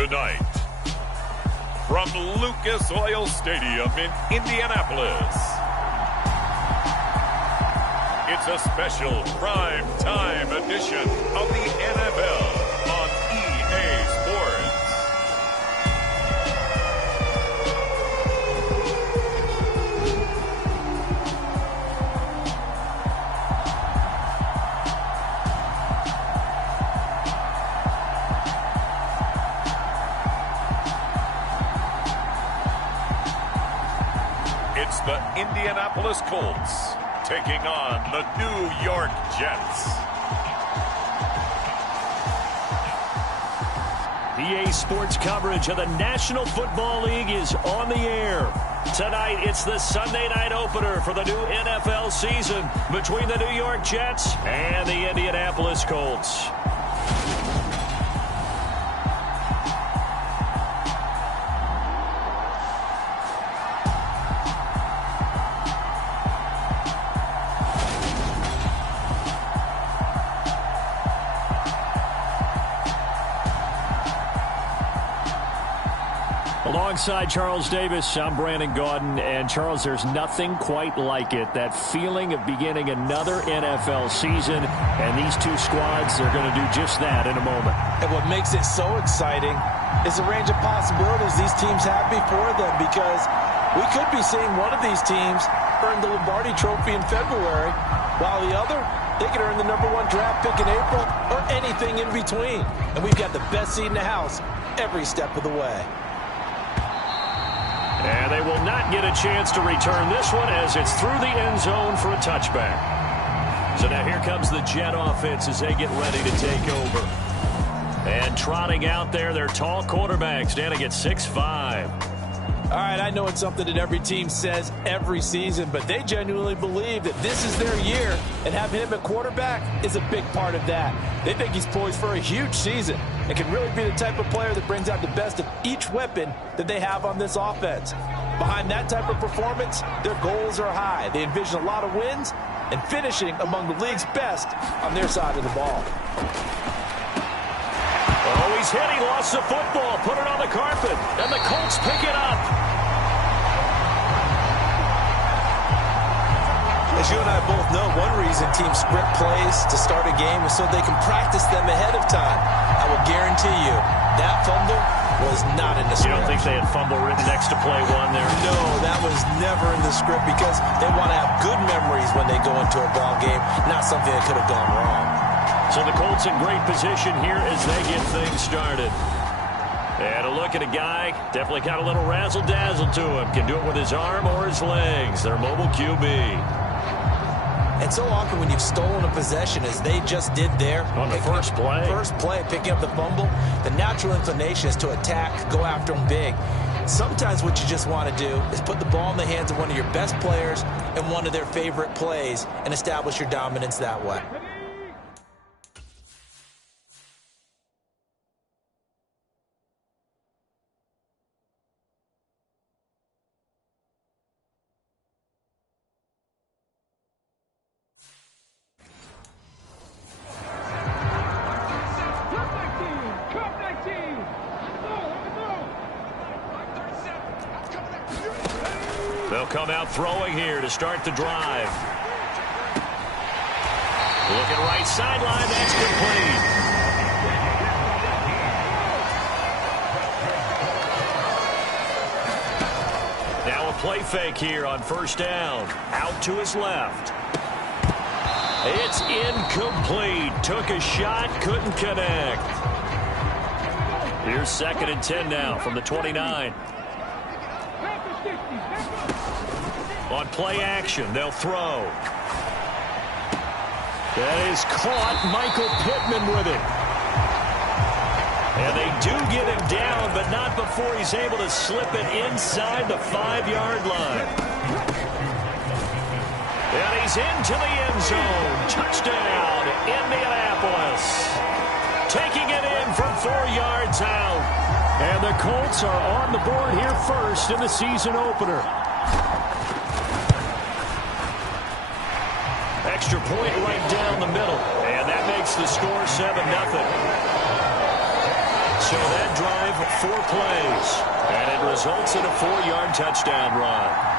Tonight, from Lucas Oil Stadium in Indianapolis, it's a special prime time edition of the NFL on EA Sports. It's the Indianapolis Colts taking on the New York Jets. EA Sports coverage of the National Football League is on the air. Tonight, it's the Sunday night opener for the new NFL season between the New York Jets and the Indianapolis Colts. Alongside Charles Davis, I'm Brandon Gaudin. And Charles, there's nothing quite like it. That feeling of beginning another NFL season. And these two squads are going to do just that in a moment. And what makes it so exciting is the range of possibilities these teams have before them. Because we could be seeing one of these teams earn the Lombardi Trophy in February, while the other, they could earn the #1 draft pick in April or anything in between. And we've got the best seat in the house every step of the way. And they will not get a chance to return this one as it's through the end zone for a touchback. So now here comes the Jet offense as they get ready to take over. And trotting out there, their tall quarterback standing at 6'5". All right, I know it's something that every team says every season, but they genuinely believe that this is their year, and having him at quarterback is a big part of that. They think he's poised for a huge season and can really be the type of player that brings out the best of each weapon that they have on this offense. Behind that type of performance, their goals are high. They envision a lot of wins and finishing among the league's best on their side of the ball. Oh, he's hit. He lost the football. Put it on the carpet. And the Colts pick it up. As you and I both know, one reason teams script plays to start a game is so they can practice them ahead of time. I will guarantee you that fumble was not in the script. You don't think they had fumble written next to play one there? No, that was never in the script because they want to have good memories when they go into a ball game, not something that could have gone wrong. So the Colts in great position here as they get things started. And a look at a guy, definitely got a little razzle-dazzle to him. Can do it with his arm or his legs. Their mobile QB. And so often when you've stolen a possession, as they just did there. On the first play, picking up the fumble, the natural inclination is to attack, go after them big. Sometimes what you just want to do is put the ball in the hands of one of your best players and one of their favorite plays and establish your dominance that way. They'll come out throwing here to start the drive. Looking right sideline, that's complete. Now a play fake here on first down. Out to his left. It's incomplete. Took a shot, couldn't connect. Here's 2nd and 10 now from the 29. On play action, they'll throw. That is caught. Michael Pittman with it. And they do get him down, but not before he's able to slip it inside the 5-yard line. And he's into the end zone. Touchdown, Indianapolis. Taking it in from 4 yards out. And the Colts are on the board here first in the season opener. Extra point right down the middle. And that makes the score 7-0. So that drive, 4 plays. And it results in a 4-yard touchdown run.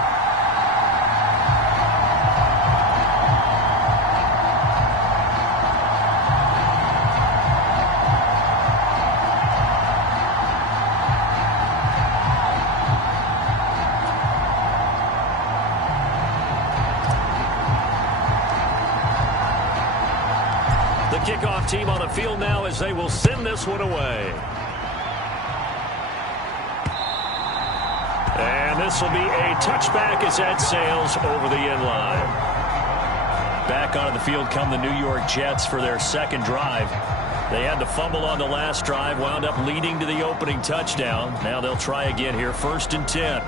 Kickoff team on the field now as they will send this one away. And this will be a touchback as that sails over the end line. Back onto the field come the New York Jets for their second drive. They had to fumble on the last drive, wound up leading to the opening touchdown. Now they'll try again here, 1st and 10.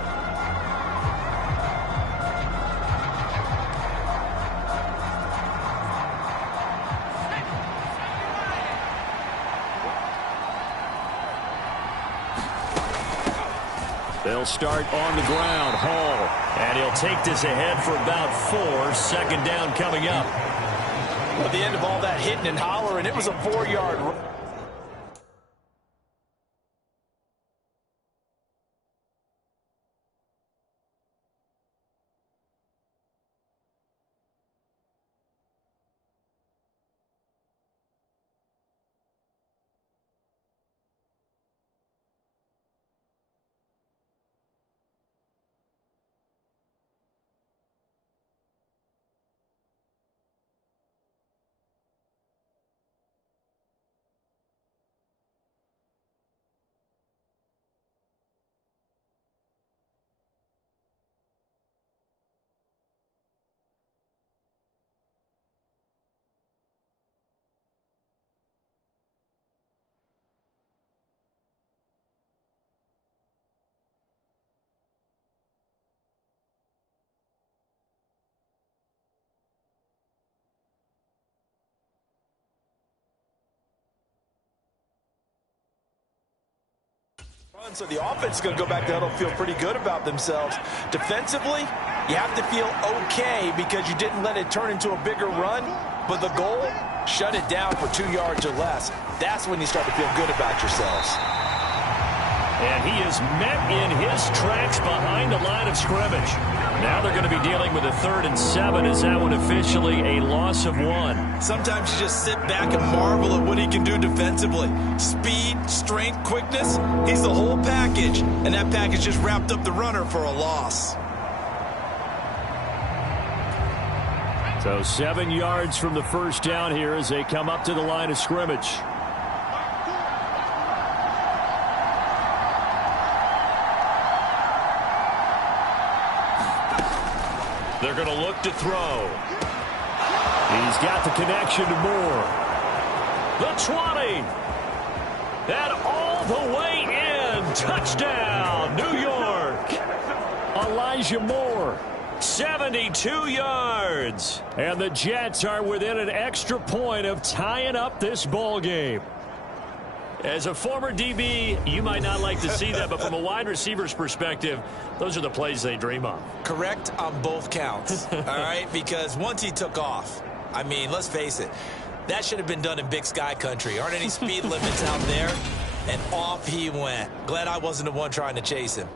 They'll start on the ground. Hall. And he'll take this ahead for about 4. 2nd down coming up. At the end of all that hitting and hollering, it was a 4-yard run. So the offense is going to go back to huddle, feel pretty good about themselves. Defensively, you have to feel okay because you didn't let it turn into a bigger run. But the goal, shut it down for 2 yards or less. That's when you start to feel good about yourselves. And he is met in his tracks behind the line of scrimmage. Now they're going to be dealing with a 3rd and 7. Is that one officially a loss of 1? Sometimes you just sit back and marvel at what he can do defensively. Speed, strength, quickness, he's the whole package. And that package just wrapped up the runner for a loss. So 7 yards from the 1st down here as they come up to the line of scrimmage. They're going to look to throw. He's got the connection to Moore. The 20. And all the way in. Touchdown, New York. Elijah Moore, 72 yards. And the Jets are within an extra point of tying up this ball game. As a former DB, you might not like to see that, but from a wide receiver's perspective, those are the plays they dream of. Correct on both counts, all right? Because once he took off, I mean, let's face it, that should have been done in Big Sky country. Aren't any speed limits out there? And off he went. Glad I wasn't the one trying to chase him.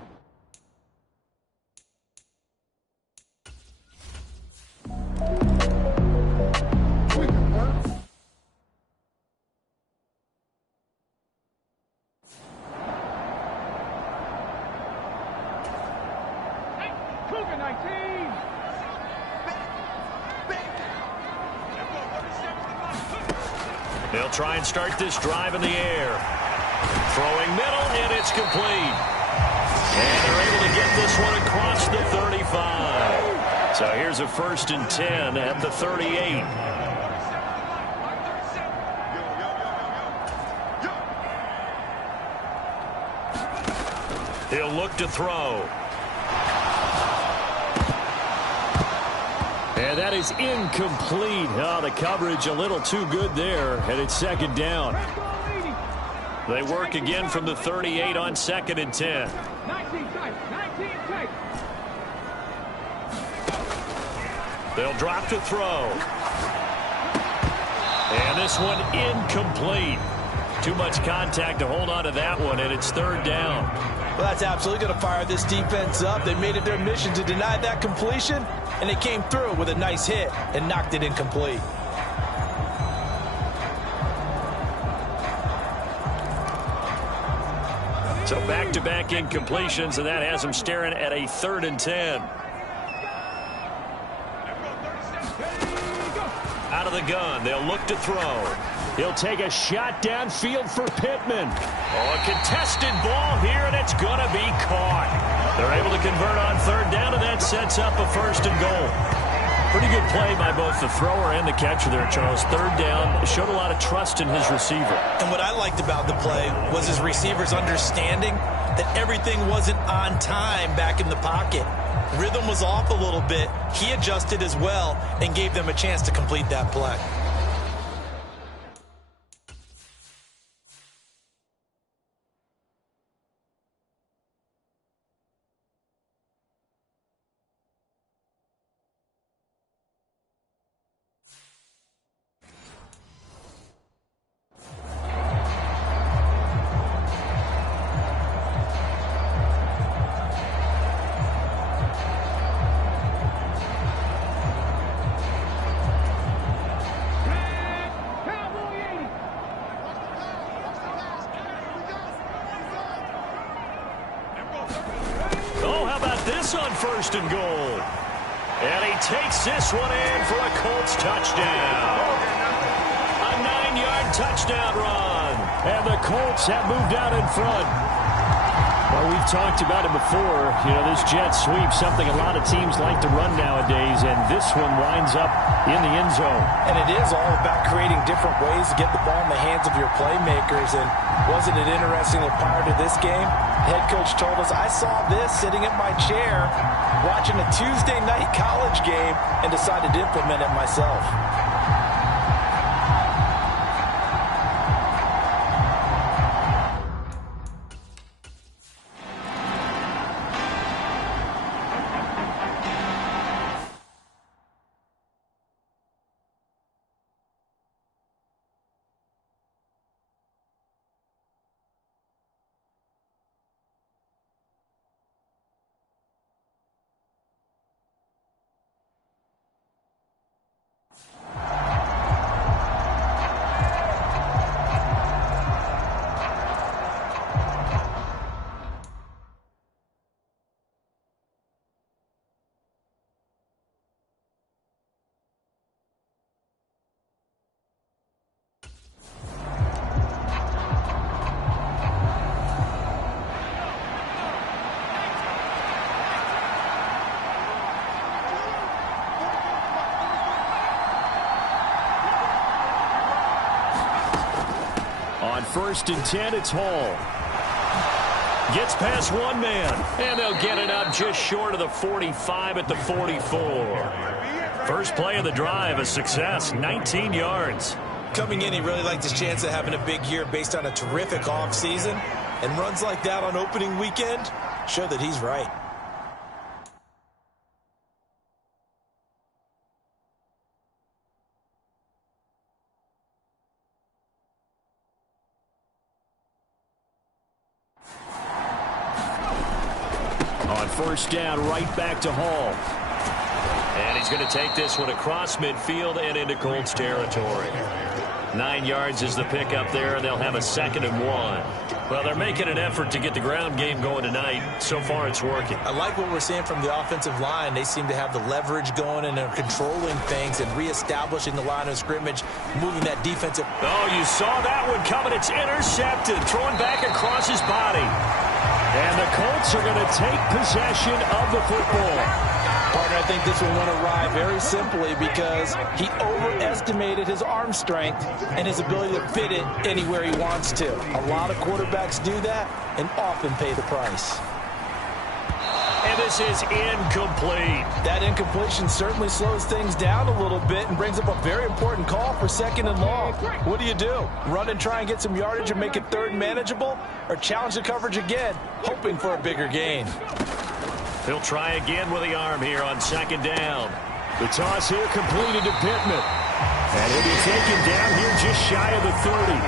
They'll try and start this drive in the air. Throwing middle, and it's complete. And they're able to get this one across the 35. So here's a 1st and 10 at the 38. He'll look to throw. And that is incomplete. Oh, the coverage a little too good there, and it's 2nd down. They work again from the 38 on 2nd and 10. They'll drop to throw. And this one incomplete. Too much contact to hold on to that one, and it's third down. Well, that's absolutely going to fire this defense up. They made it their mission to deny that completion, and they came through with a nice hit and knocked it incomplete. So back-to-back incompletions, and that has them staring at a 3rd and 10. Out of the gun, they'll look to throw. He'll take a shot downfield for Pittman. Oh, a contested ball here, and it's going to be caught. They're able to convert on 3rd down, and that sets up a 1st and goal. Pretty good play by both the thrower and the catcher there, Charles. 3rd down, showed a lot of trust in his receiver. And what I liked about the play was his receivers understanding that everything wasn't on time back in the pocket. Rhythm was off a little bit. He adjusted as well and gave them a chance to complete that play. On 1st and goal. And he takes this one in for a Colts touchdown. A 9-yard touchdown run. And the Colts have moved out in front. Well, we've talked about it before. You know, this jet sweep, something a lot of teams like to run nowadays, and this one winds up in the end zone. And it is all about creating different ways to get the ball in the hands of your playmakers. And wasn't it interesting that prior to this game, head coach told us, I saw this sitting at my chair watching a Tuesday night college game and decided to implement it myself. On 1st and 10, it's Hall. Gets past one man, and they'll get it up just short of the 45 at the 44. First play of the drive, a success, 19 yards. Coming in, he really liked his chance of having a big year based on a terrific offseason. And runs like that on opening weekend show that he's right. On 1st down, right back to Hall. And he's going to take this one across midfield and into Colts territory. 9 yards is the pickup there. They'll have a 2nd and 1. Well, they're making an effort to get the ground game going tonight. So far, it's working. I like what we're seeing from the offensive line. They seem to have the leverage going, and they're controlling things and reestablishing the line of scrimmage, moving that defensive. Oh, you saw that one coming. It's intercepted, thrown back across his body. And the Colts are going to take possession of the football. Partner, I think this one went awry very simply because he overestimated his arm strength and his ability to fit it anywhere he wants to. A lot of quarterbacks do that and often pay the price. And this is incomplete. That incompletion certainly slows things down a little bit and brings up a very important call for 2nd and long. What do? Run and try and get some yardage and make it 3rd manageable, or challenge the coverage again, hoping for a bigger gain? He'll try again with the arm here on 2nd down. The toss here completed to Pittman. And he'll be taken down here just shy of the 30.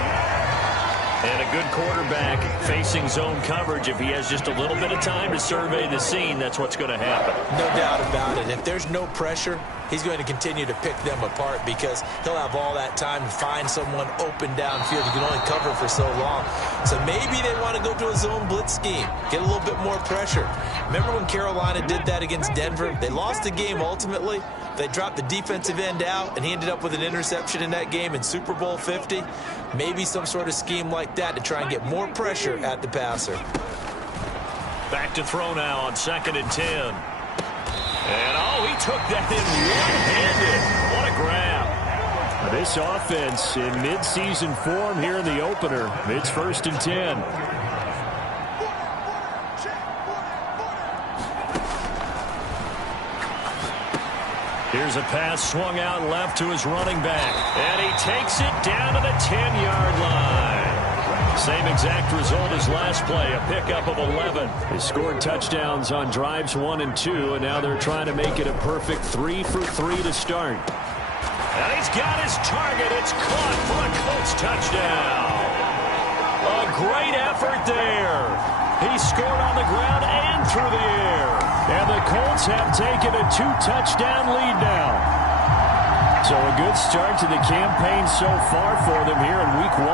And a good quarterback facing zone coverage. If he has just a little bit of time to survey the scene, that's what's going to happen. No doubt about it. If there's no pressure, he's going to continue to pick them apart because he'll have all that time to find someone open downfield. He can only cover for so long. So maybe they want to go to a zone blitz scheme, get a little bit more pressure. Remember when Carolina did that against Denver? They lost the game ultimately. They dropped the defensive end out, and he ended up with an interception in that game in Super Bowl 50. Maybe some sort of scheme like that to try and get more pressure at the passer. Back to throw now on 2nd and 10. And, oh, he took that in one-handed. What a grab. This offense in midseason form here in the opener. It's 1st and 10. Here's a pass swung out left to his running back. And he takes it down to the 10-yard line. Same exact result as last play, a pickup of 11. They scored touchdowns on drives 1 and 2, and now they're trying to make it a perfect 3 for 3 to start. And he's got his target. It's caught for a Colts touchdown. A great effort there. He scored on the ground and through the air. And the Colts have taken a 2-touchdown lead now. So a good start to the campaign so far for them here in Week 1.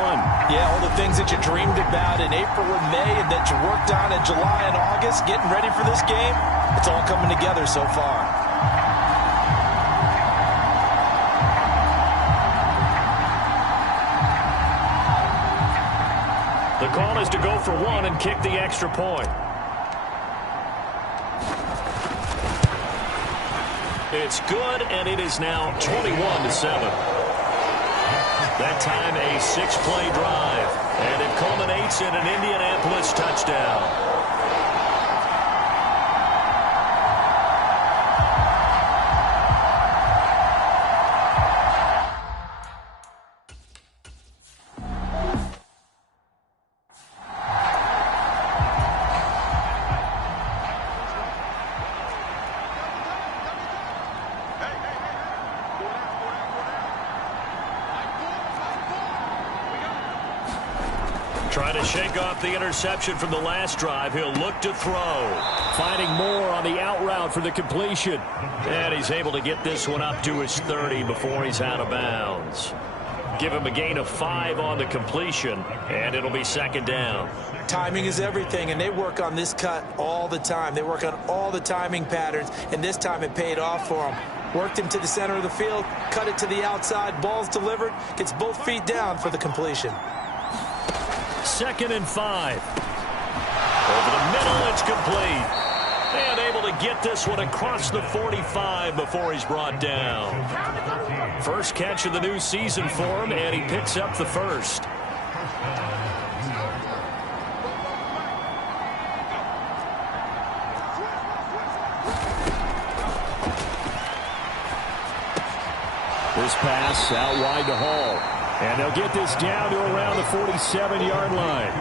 Yeah, all the things that you dreamed about in April and May and that you worked on in July and August, getting ready for this game, it's all coming together so far. The call is to go for 1 and kick the extra point. It's good, and it is now 21-7. That time a 6-play drive, and it culminates in an Indianapolis touchdown. Trying to shake off the interception from the last drive. He'll look to throw. Finding more on the out route for the completion. And he's able to get this one up to his 30 before he's out of bounds. Give him a gain of 5 on the completion, and it'll be 2nd down. Timing is everything, and they work on this cut all the time. They work on all the timing patterns, and this time it paid off for them. Worked him to the center of the field, cut it to the outside, ball's delivered, gets both feet down for the completion. 2nd and 5. Over the middle, it's complete. And able to get this one across the 45 before he's brought down. First catch of the new season for him, and he picks up the first. This pass out wide to Hall. And they'll get this down to around the 47-yard line.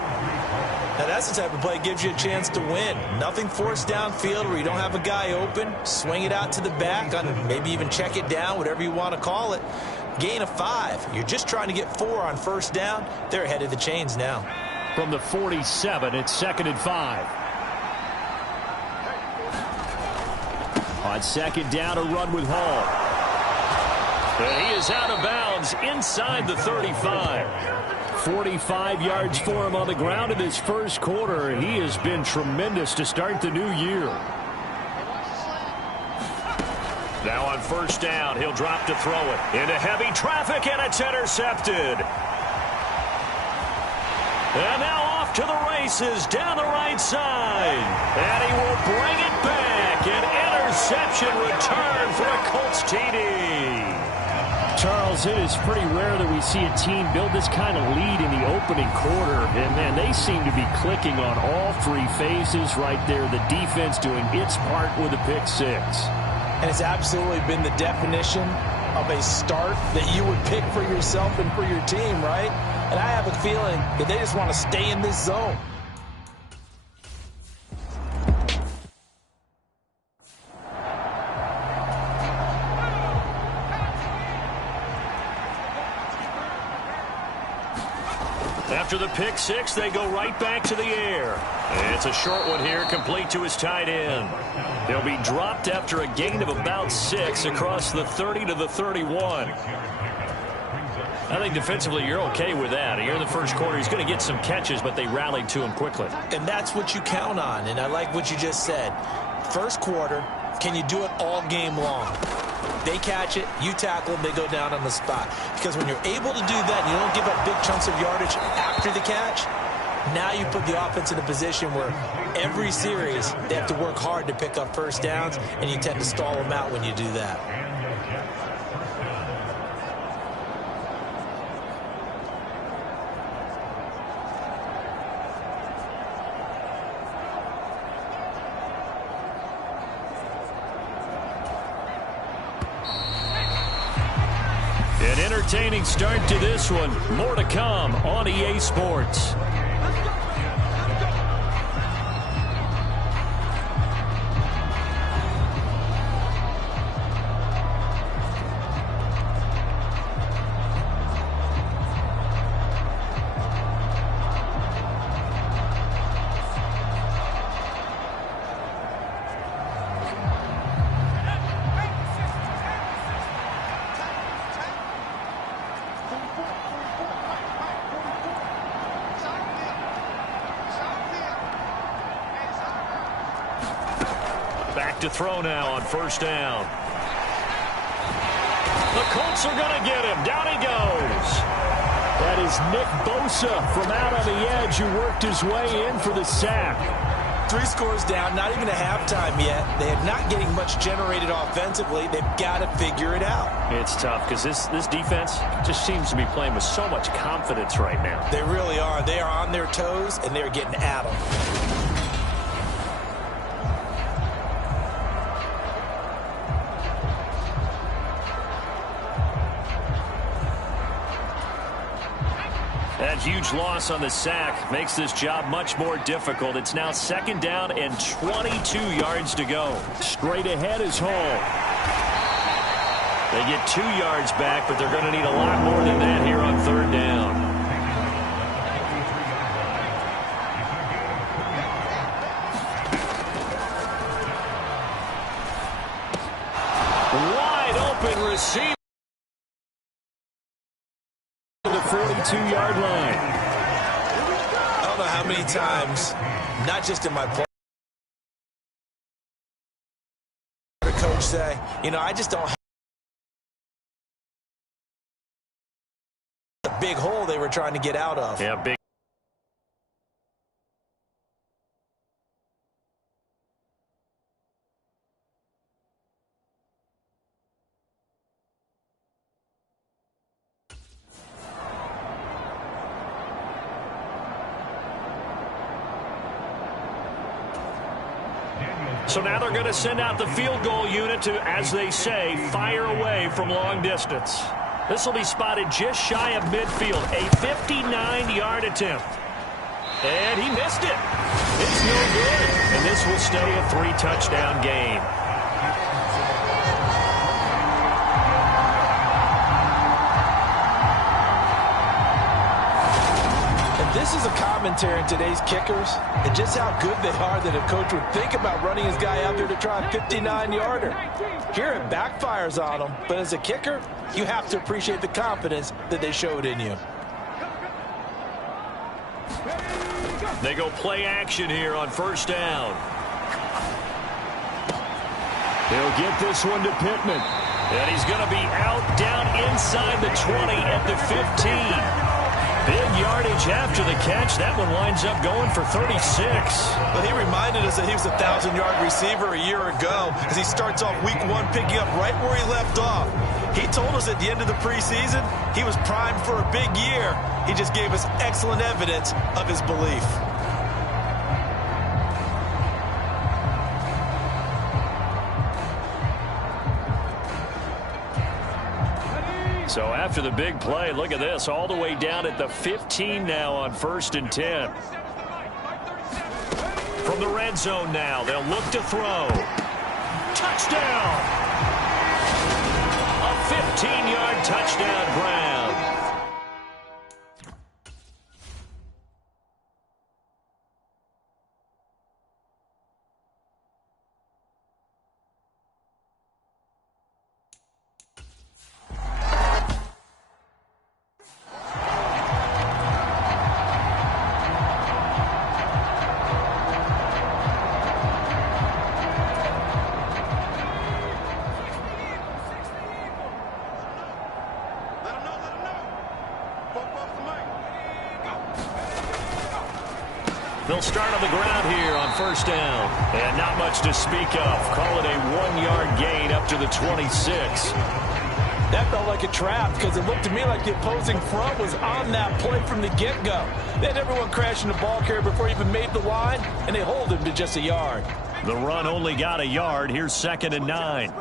Now that's the type of play that gives you a chance to win. Nothing forced downfield where you don't have a guy open. Swing it out to the back, maybe even check it down, whatever you want to call it. Gain of 5. You're just trying to get 4 on first down. They're ahead of the chains now. From the 47, it's 2nd and 5. On 2nd down, a run with Hall. And he is out of bounds inside the 35. 45 yards for him on the ground in his first quarter. He has been tremendous to start the new year. Now on first down, he'll drop to throw it. Into heavy traffic, and it's intercepted. And now off to the races down the right side. And he will bring it back. An interception return for a Colts TD. Charles, it is pretty rare that we see a team build this kind of lead in the opening quarter. And, man, they seem to be clicking on all 3 phases right there. The defense doing its part with a pick 6. And it's absolutely been the definition of a start that you would pick for yourself and for your team, right? And I have a feeling that they just want to stay in this zone. After the pick six, they go right back to the air. It's a short one here, complete to his tight end. He'll be dropped after a gain of about 6 across the 30 to the 31. I think defensively you're okay with that. Here in the first quarter, he's going to get some catches, but they rallied to him quickly. And that's what you count on, and I like what you just said. First quarter, can you do it all game long? They catch it, you tackle them, they go down on the spot. Because when you're able to do that, you don't give up big chunks of yardage after the catch, now you put the offense in a position where every series they have to work hard to pick up first downs, and you tend to stall them out when you do that. An entertaining start to this one. More to come on EA Sports. Back to throw now on first down. The Colts are going to get him. Down he goes. That is Nick Bosa from out on the edge who worked his way in for the sack. 3 scores down, not even a halftime yet. They are not getting much generated offensively. They've got to figure it out. It's tough because this defense just seems to be playing with so much confidence right now. They really are. They are on their toes, and they're getting at them. That huge loss on the sack makes this job much more difficult. It's now 2nd down and 22 yards to go. Straight ahead is Hall. They get 2 yards back, but they're going to need a lot more than that here on 3rd down. Wide open receiver. The 42-yard line. I don't know how many times, not just in my play, the coach say, you know, I just don't have the big hole they were trying to get out of. Yeah, big. So now they're going to send out the field goal unit to, as they say, fire away from long distance. This will be spotted just shy of midfield, a 59-yard attempt. And he missed it. It's no good. And this will stay a 3-touchdown game. This is a commentary on today's kickers and just how good they are that a coach would think about running his guy out there to try a 59-yarder. Here it backfires on him, but as a kicker, you have to appreciate the confidence that they showed in you. They go play action here on 1st down. They'll get this one to Pittman. And he's going to be out down inside the 20 at the 15. Big yardage after the catch. That one winds up going for 36. Well, he reminded us that he was a 1,000-yard receiver a year ago as he starts off week 1 picking up right where he left off. He told us at the end of the preseason he was primed for a big year. He just gave us excellent evidence of his belief. So after the big play, look at this, all the way down at the 15 now on 1st and 10. From the red zone now, they'll look to throw. Touchdown! A 15-yard touchdown, Brown. They'll start on the ground here on first down. And not much to speak of. Call it a 1-yard gain up to the 26. That felt like a trap because it looked to me like the opposing front was on that play from the get-go. They had everyone crashing the ball carrier before he even made the line, and they hold him to just a yard. The run only got a yard. Here's 2nd and 9.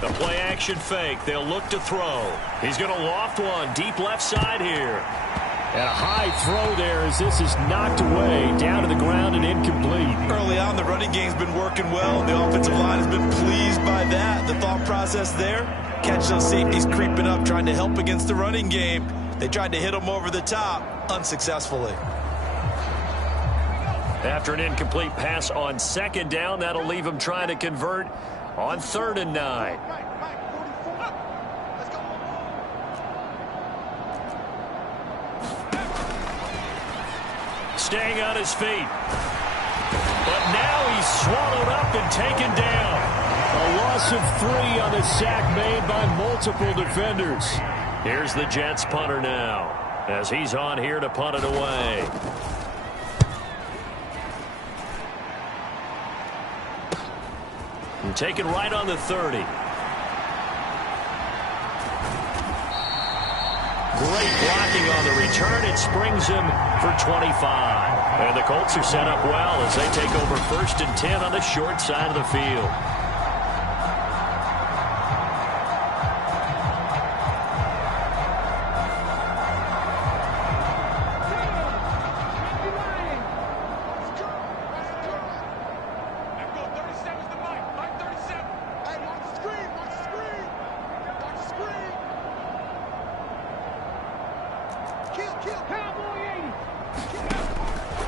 The play action fake. They'll look to throw. He's going to loft one deep left side here. And a high throw there as this is knocked away, down to the ground and incomplete. Early on, the running game's been working well. The offensive line has been pleased by that. The thought process there, catch those safeties creeping up, trying to help against the running game. They tried to hit them over the top, unsuccessfully. After an incomplete pass on 2nd down, that'll leave him trying to convert on 3rd and 9. Staying on his feet. But now he's swallowed up and taken down. A loss of 3 on the sack made by multiple defenders. Here's the Jets punter now as he's on here to punt it away. And taken right on the 30. Great blocking on the return. It springs him for 25. And the Colts are set up well as they take over 1st and 10 on the short side of the field.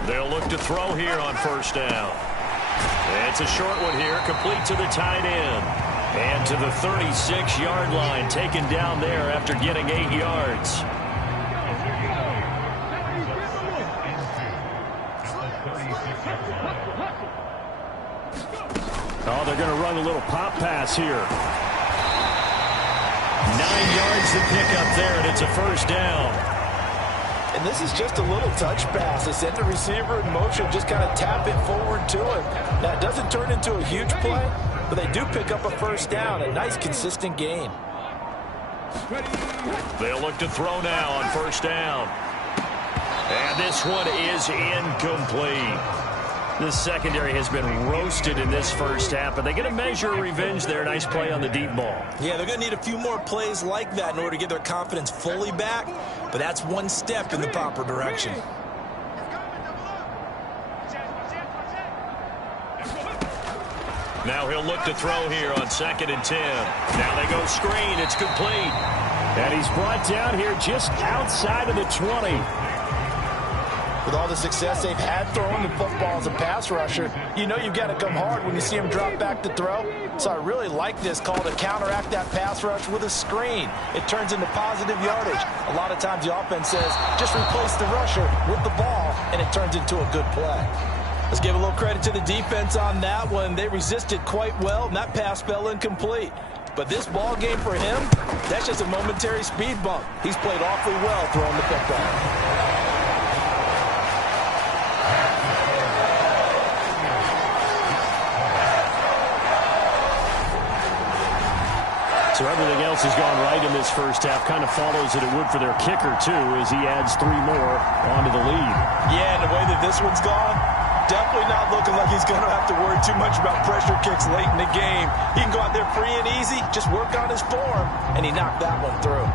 They'll look to throw here on 1st down. It's a short one here, complete to the tight end. And to the 36-yard line, taken down there after getting 8 yards. Oh, they're going to run a little pop pass here. 9 yards to pick up there, and it's a 1st down. And this is just a little touch pass. They send the receiver in motion, just kind of tap it forward to him. Now, it doesn't turn into a huge play, but they do pick up a 1st down, a nice, consistent gain. They'll look to throw now on 1st down. And this one is incomplete. The secondary has been roasted in this 1st half, but they're going to measure revenge there. Nice play on the deep ball. Yeah, they're going to need a few more plays like that in order to get their confidence fully back, but that's one step in the proper direction. Now he'll look to throw here on 2nd and 10. Now they go screen. It's complete. And he's brought down here just outside of the 20. With all the success they've had throwing the football as a pass rusher, you know you've got to come hard when you see him drop back to throw. So I really like this call to counteract that pass rush with a screen. It turns into positive yardage. A lot of times the offense says, just replace the rusher with the ball, and it turns into a good play. Let's give a little credit to the defense on that one. They resisted quite well, and that pass fell incomplete. But this ball game for him, that's just a momentary speed bump. He's played awfully well throwing the football. So everything else has gone right in this 1st half. Kind of follows that it would for their kicker, too, as he adds 3 more onto the lead. Yeah, and the way that this one's gone, definitely not looking like he's going to have to worry too much about pressure kicks late in the game. He can go out there free and easy, just work on his form, and he knocked that one through.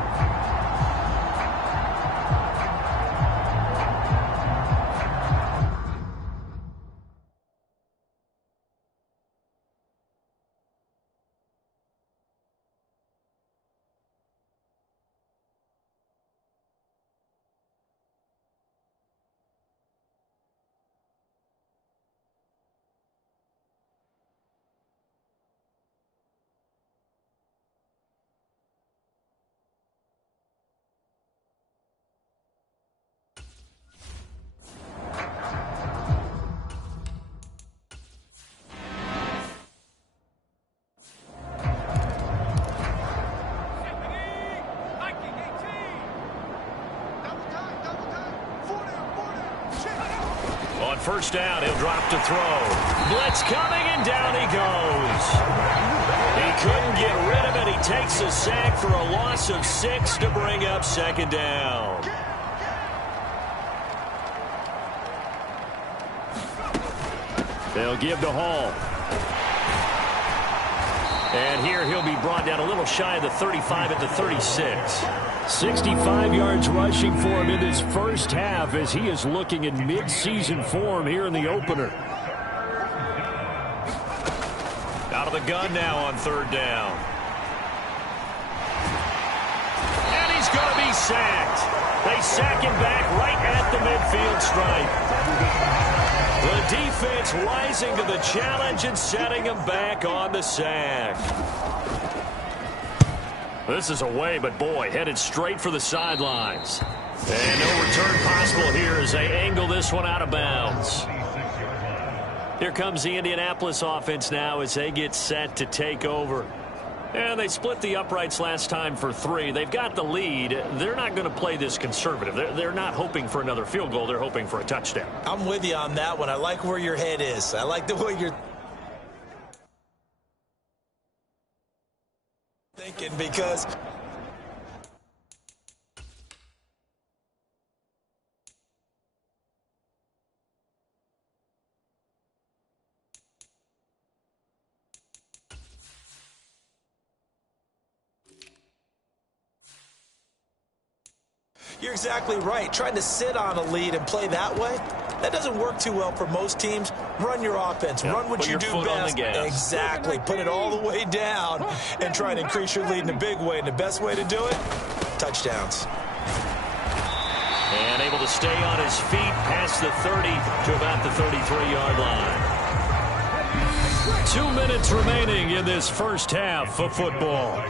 first down. He'll drop to throw. Blitz coming, and down he goes. He couldn't get rid of it. He takes a sack for a loss of 6 to bring up second down. They'll give to Hall. And here he'll be brought down a little shy of the 35 at the 36. 65 yards rushing for him in this first half as he is looking in midseason form here in the opener. Out of the gun now on third down. And he's going to be sacked. They sack him back right at the midfield stripe. The defense rising to the challenge and setting him back on the sack. This is away, but boy, headed straight for the sidelines. And no return possible here as they angle this one out of bounds. Here comes the Indianapolis offense now as they get set to take over. And they split the uprights last time for 3. They've got the lead. They're not going to play this conservative. They're not hoping for another field goal. They're hoping for a touchdown. I'm with you on that one. I like where your head is. I like the way you're thinking because you're exactly right. Trying to sit on a lead and play that way, that doesn't work too well for most teams. Run your offense. Yeah, run what you do best. Exactly. Put it all the way down and try and increase your lead in a big way. And the best way to do it, touchdowns. And able to stay on his feet past the 30 to about the 33-yard line. 2 minutes remaining in this first half of football.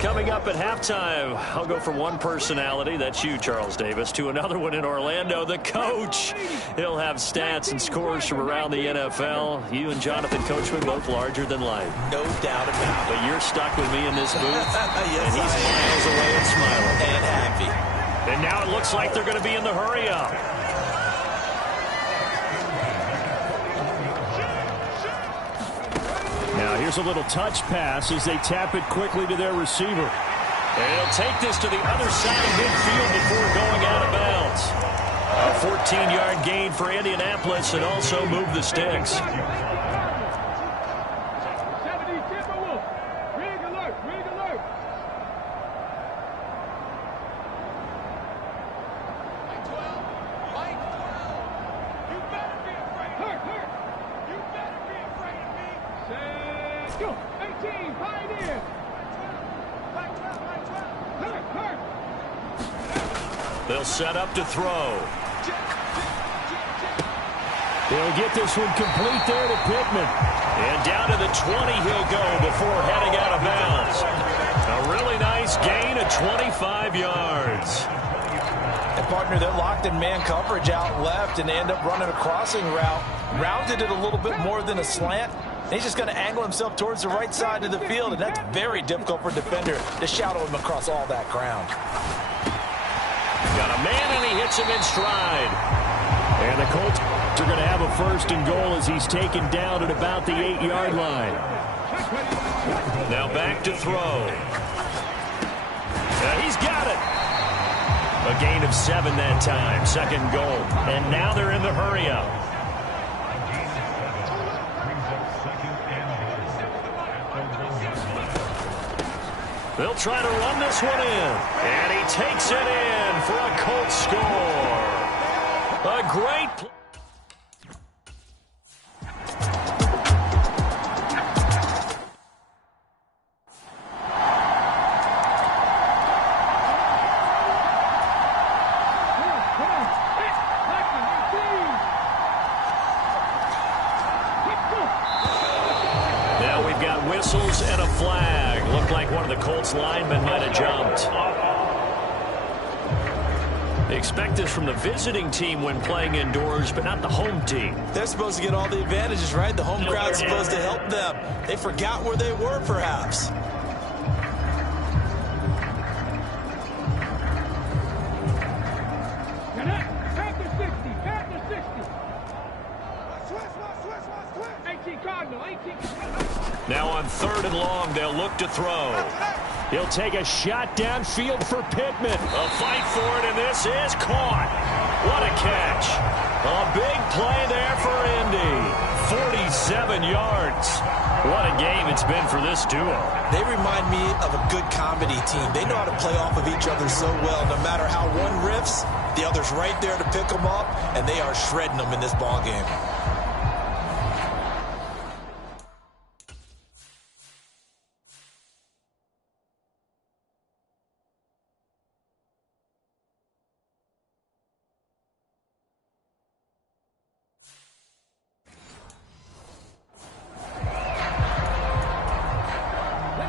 Coming up at halftime, I'll go from one personality, that's you, Charles Davis, to another one in Orlando, the coach. He'll have stats and scores from around the NFL. You and Jonathan Coachman both larger than life. No doubt about it. But you're stuck with me in this booth, yes, and he's miles away and smiling. And happy. And now it looks like they're going to be in the hurry-up. Now here's a little touch pass as they tap it quickly to their receiver. And he'll take this to the other side of midfield before going out of bounds. A 14-yard gain for Indianapolis and also move the sticks. They'll set up to throw. They'll get this one complete there to Pittman. And down to the 20 he'll go before heading out of bounds. A really nice gain of 25 yards. And partner, they're locked in man coverage out left, and they end up running a crossing route. Rounded it a little bit more than a slant. And he's just going to angle himself towards the right side of the field, and that's very difficult for a defender to shadow him across all that ground. Got a man, and he hits him in stride. And the Colts are going to have a first and goal as he's taken down at about the 8-yard line. Now back to throw. He's got it. A gain of 7 that time. Second goal. And now they're in the hurry-up. They'll try to run this one in. And he takes it in for a Colts score. A great play. Now we've got whistles and a flag. Looked like one of the Colts linemen might have jumped. They expect this from the visiting team when playing indoors, but not the home team. They're supposed to get all the advantages, right? The home crowd's supposed to help them. They forgot where they were, perhaps. Now on 3rd and long, they'll look to throw. He'll take a shot downfield for Pittman. A fight for it, and this is caught. What a catch. A big play there for Indy. 47 yards. What a game it's been for this duo. They remind me of a good comedy team. They know how to play off of each other so well. No matter how one riffs, the other's right there to pick them up, and they are shredding them in this ball game.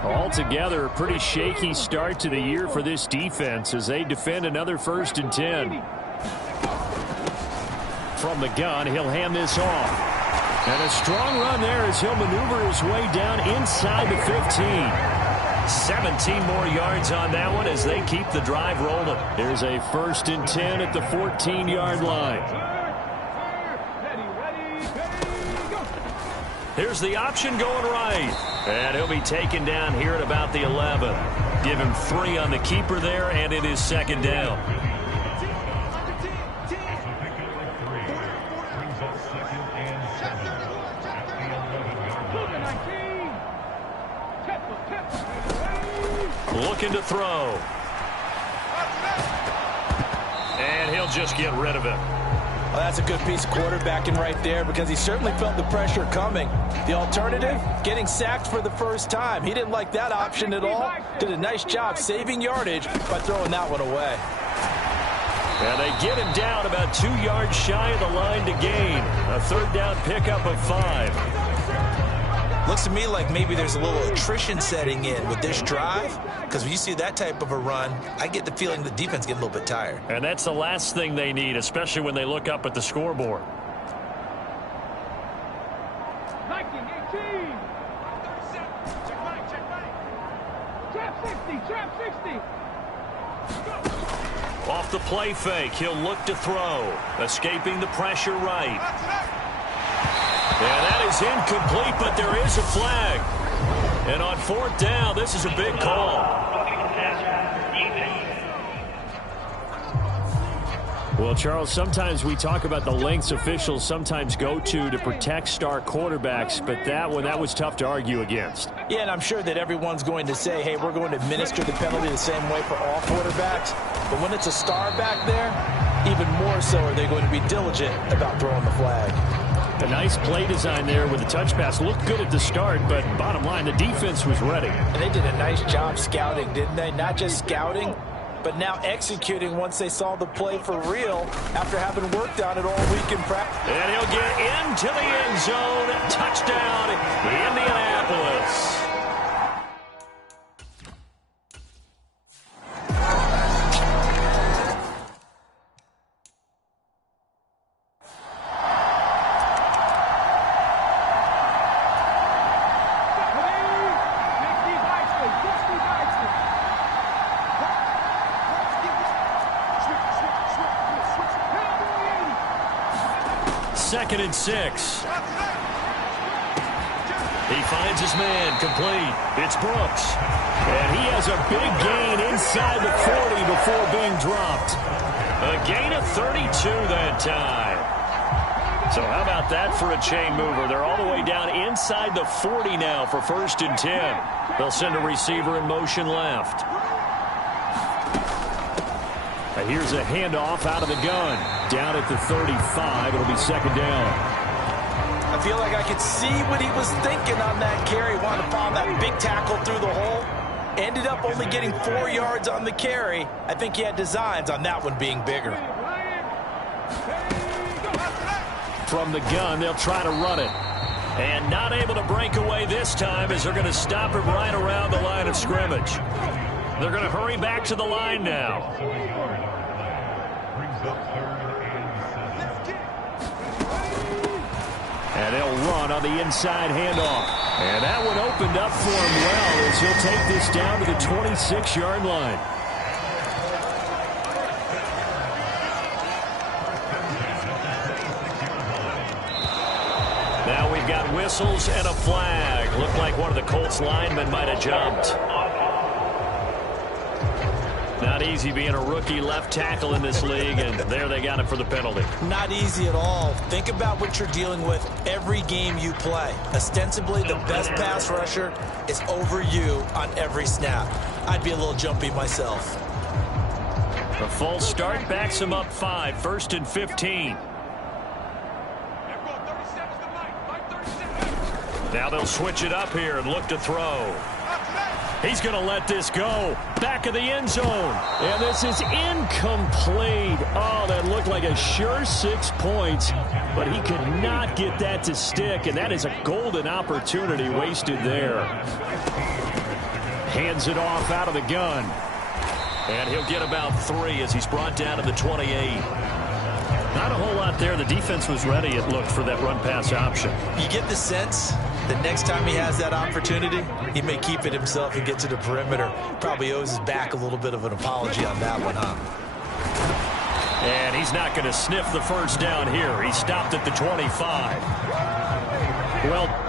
Altogether, a pretty shaky start to the year for this defense as they defend another 1st and 10. From the gun, he'll hand this off. And a strong run there as he'll maneuver his way down inside the 15. 17 more yards on that one as they keep the drive rolling. There's a 1st and 10 at the 14-yard line. Here's the option going right. And he'll be taken down here at about the 11. Give him 3 on the keeper there, and it is 2nd down. Looking to throw. And he'll just get rid of it. Well, that's a good piece of quarterbacking right there because he certainly felt the pressure coming. The alternative, getting sacked for the first time. He didn't like that option at all. Did a nice job saving yardage by throwing that one away. And they get him down about 2 yards shy of the line to gain. A 3rd down pickup of 5. Looks to me like maybe there's a little attrition setting in with this drive because when you see that type of a run, I get the feeling the defense getting a little bit tired. And that's the last thing they need, especially when they look up at the scoreboard. 19-18. Trap 60. Off the play fake, he'll look to throw. Escaping the pressure right. And that is incomplete, but there is a flag. And on 4th down, this is a big call. Well, Charles, sometimes we talk about the lengths officials sometimes go to protect star quarterbacks, but that was tough to argue against. Yeah, and I'm sure that everyone's going to say, hey, we're going to administer the penalty the same way for all quarterbacks. But when it's a star back there, even more so are they going to be diligent about throwing the flag. A nice play design there with the touch pass. Looked good at the start, but bottom line, the defense was ready. And they did a nice job scouting, didn't they? Not just scouting, but now executing once they saw the play for real after having worked on it all week in practice. And he'll get into the end zone. Touchdown, Indianapolis. Second and 6. He finds his man complete. It's Brooks. And he has a big gain inside the 40 before being dropped. A gain of 32 that time. So how about that for a chain mover? They're all the way down inside the 40 now for 1st and 10. They'll send a receiver in motion left. Here's a handoff out of the gun. Down at the 35. It'll be 2nd down. I feel like I could see what he was thinking on that carry. Wanted to follow that big tackle through the hole. Ended up only getting 4 yards on the carry. I think he had designs on that one being bigger. From the gun, they'll try to run it. And not able to break away this time as they're going to stop him right around the line of scrimmage. They're going to hurry back to the line now. And they'll run on the inside handoff. And that one opened up for him well as he'll take this down to the 26-yard line. Now we've We've got whistles and a flag. Looked like one of the Colts linemen might have jumped. Not easy being a rookie left tackle in this league, and there they got it for the penalty. Not easy at all. Think about what you're dealing with every game you play. Ostensibly, the best pass rusher is over you on every snap. I'd be a little jumpy myself. The false start backs him up 5, 1st and 15. Now they'll switch it up here and look to throw. He's going to let this go. Back of the end zone. And this is incomplete. Oh, that looked like a sure 6 points, but he could not get that to stick, and that is a golden opportunity wasted there. Hands it off out of the gun. And he'll get about 3 as he's brought down to the 28. Not a whole lot there. The defense was ready, it looked, for that run-pass option. You get the sense that next time he has that opportunity, he may keep it himself and get to the perimeter. Probably owes his back a little bit of an apology on that one, huh? And he's not going to sniff the first down here. He stopped at the 25. Well,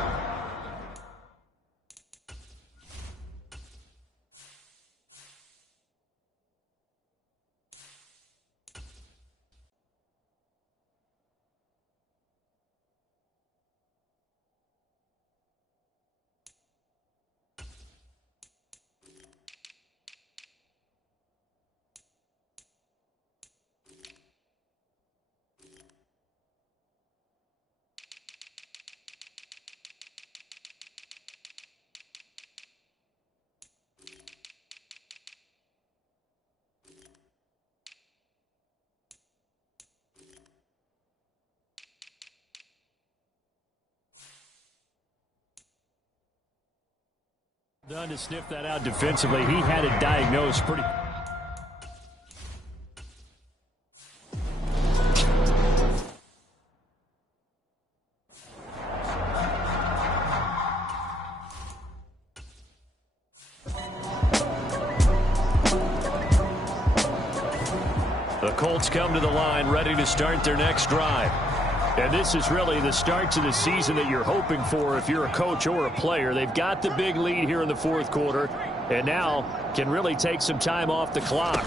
done to sniff that out defensively. He had it diagnosed pretty. The Colts come to the line ready to start their next drive. And this is really the start to the season that you're hoping for if you're a coach or a player. They've got the big lead here in the 4th quarter, and now can really take some time off the clock.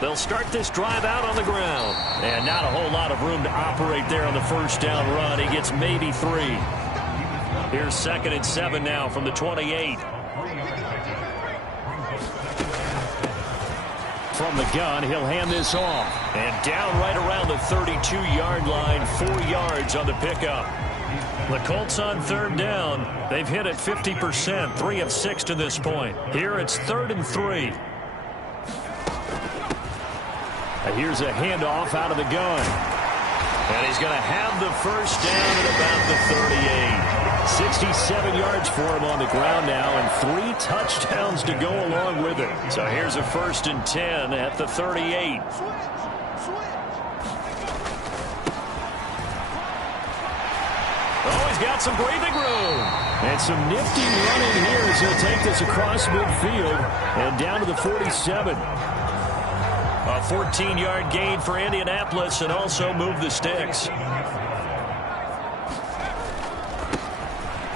They'll start this drive out on the ground. And not a whole lot of room to operate there on the first down run. He gets maybe 3. Here's 2nd and 7 now from the 28. From the gun, he'll hand this off. And down right around the 32-yard line, 4 yards on the pickup. The Colts on 3rd down. They've hit it 50%, 3 of 6 to this point. Here it's 3rd and 3. Here's a handoff out of the gun. And he's going to have the first down at about the 38. 67 yards for him on the ground now, and 3 touchdowns to go along with it. So here's a 1st and 10 at the 38. Oh, he's got some breathing room. And some nifty running here as he'll take this across midfield and down to the 47. A 14-yard gain for Indianapolis and also move the sticks.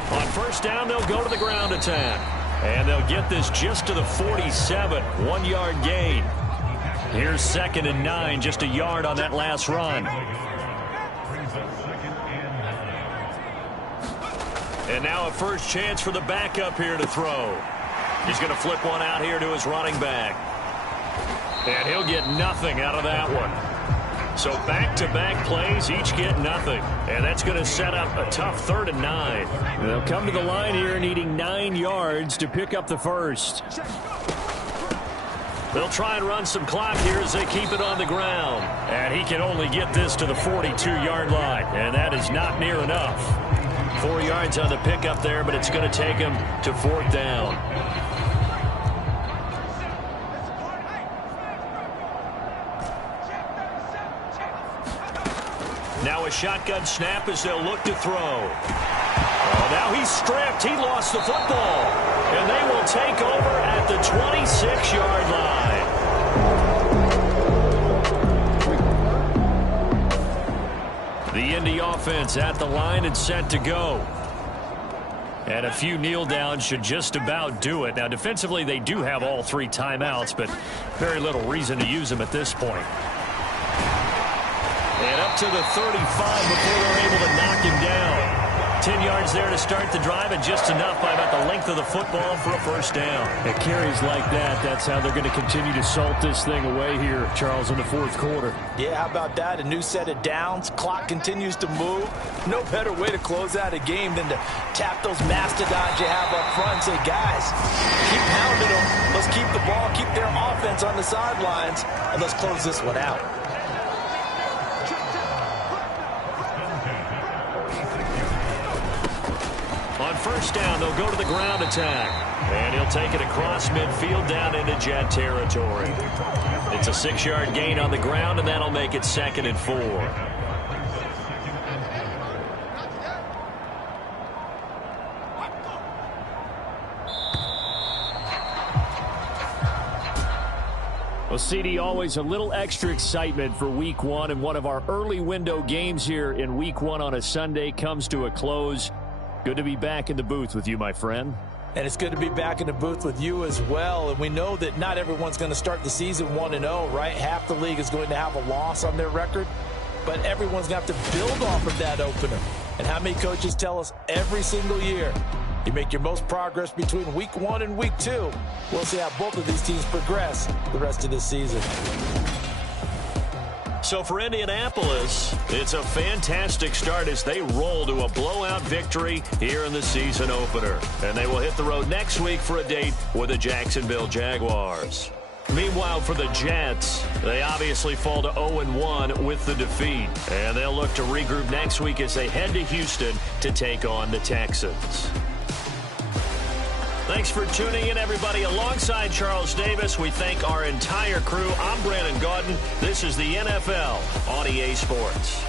On first down, they'll go to the ground attack. And they'll get this just to the 47, 1-yard gain. Here's 2nd and 9, just a yard on that last run. And now a first chance for the backup here to throw. He's going to flip one out here to his running back. And he'll get nothing out of that one. So back-to-back plays, each get nothing. And that's going to set up a tough 3rd and 9. They'll come to the line here needing 9 yards to pick up the first. They'll try and run some clock here as they keep it on the ground. And he can only get this to the 42-yard line. And that is not near enough. 4 yards on the pickup there, but it's going to take him to 4th down. Now a shotgun snap as they'll look to throw. Oh, now he's stripped. He lost the football. And they will take over at the 26-yard line. The Indy offense at the line and set to go. And a few kneel downs should just about do it. Now, defensively, they do have all 3 timeouts, but very little reason to use them at this point. And up to the 35 before they're able to knock him down. 10 yards there to start the drive, and just enough by about the length of the football for a first down. It carries like that. That's how they're going to continue to salt this thing away here, Charles, in the fourth quarter. Yeah, how about that? A new set of downs. Clock continues to move. No better way to close out a game than to tap those mastodons you have up front and say, guys, keep pounding them. Let's keep the ball, keep their offense on the sidelines, and let's close this one out. On first down, they'll go to the ground attack. And he'll take it across midfield down into Jet territory. It's a 6-yard gain on the ground, and that'll make it 2nd and 4. Well, CD, always a little extra excitement for Week 1, and one of our early window games here in Week 1 on a Sunday comes to a close. Good to be back in the booth with you, my friend. And it's good to be back in the booth with you as well. And we know that not everyone's going to start the season 1-0, right? Half the league is going to have a loss on their record. But everyone's going to have to build off of that opener. And how many coaches tell us every single year, you make your most progress between Week 1 and Week 2. We'll see how both of these teams progress the rest of this season. So for Indianapolis, it's a fantastic start as they roll to a blowout victory here in the season opener. And they will hit the road next week for a date with the Jacksonville Jaguars. Meanwhile, for the Jets, they obviously fall to 0-1 with the defeat. And they'll look to regroup next week as they head to Houston to take on the Texans. Thanks for tuning in, everybody. Alongside Charles Davis, we thank our entire crew. I'm Brandon Gaudin. This is the NFL on EA Sports.